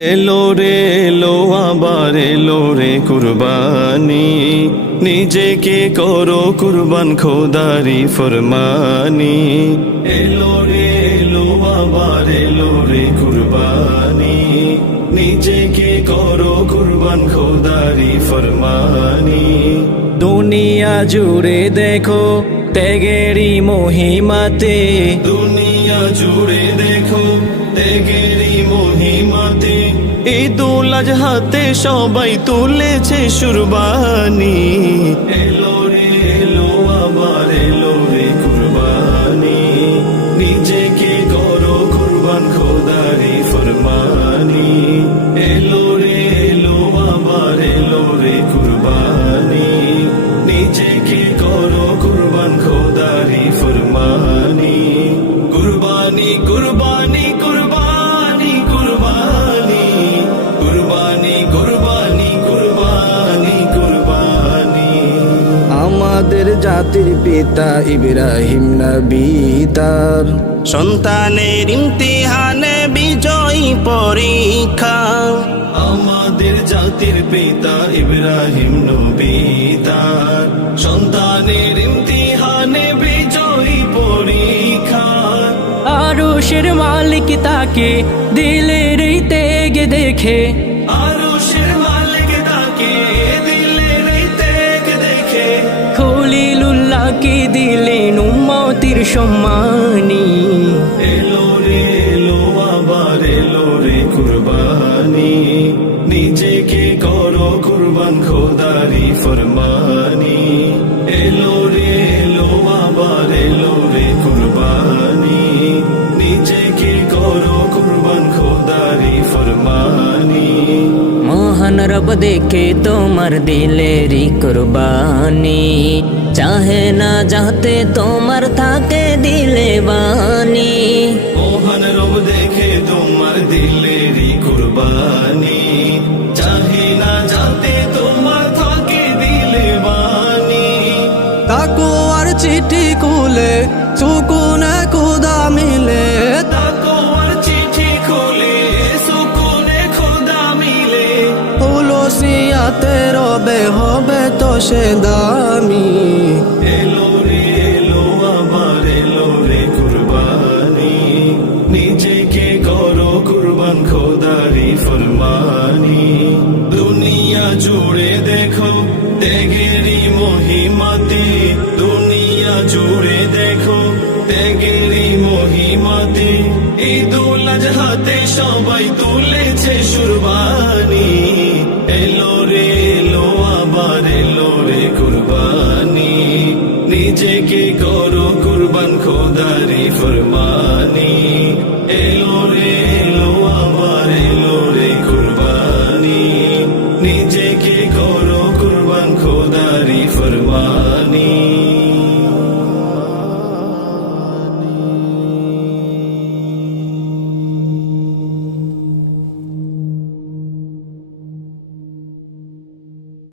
এলো রে, এলো আবার এলো রে কুরবানি। নিজেকে করো কুরবান খোদারি ফরমানি। এলো রে, এলো আবার এলো রে কুরবানি। নিজেকে করো কুরবান খোদারি ফরমানি। দুনিয়া জুড়ে দেখো, ত্যাগেরই মহিমাতে। দুনিয়া জুড়ে দেখো তেগেরি মহিমাতে। ঈদুল আজহাতে সবাই তুলেছে সুরবানি। জাতির পিতা ইব্রাহিম নবী তার। সন্তানের ইমতিহানে বিজয়ী পরীক্ষা। আমাদের জাতির পিতা ইব্রাহিম নবী তার। সন্তানের ইমতিহানে বিজয়ী পরীক্ষা। আরশের মালিক তাকে দিলের ত্যাগ দেখে। খলিলুল্লাহকে দিলেন উম্মতির সম্মানী। এলো রে এলো আবার এলো রে কুরবানি। নিজেকে করো কুরবান খোদারি ফরমানি। এলো রে এলো আবার এলো রে কুরবানি। নিজেকে করো কুরবান খোদারি ফরমানি। মহান রব দেখে তোমার দিলেরই কুরবানি। চাহে না যাতে তোমার থাকে দিলে বানি মোহন রব দেখে তোমার দিলেরই কুরবানি চাহে না যাতে তোমার থাকে দিলে বানি তাকো আর চিঠি খুলে সুকুনে কুদা মিলে তাকো আর চিঠি খুলে সুকুনে খোদা মিলে তুলসিয়াতে রবে হবে তো সে দামি জুড়ে দেখো, ত্যাগেরই মহিমাতে দুনিয়া জুড়ে দেখো, ত্যাগেরই মহিমাতে ঈদুল আজহাতে সবাই তুলেছে সুরবানি। এলো রে, এলো আবার, এলো রে কুরবানি। নিজেকে করো কুরবান খোদারি ফরমানি। এলো রে, এলো वाणी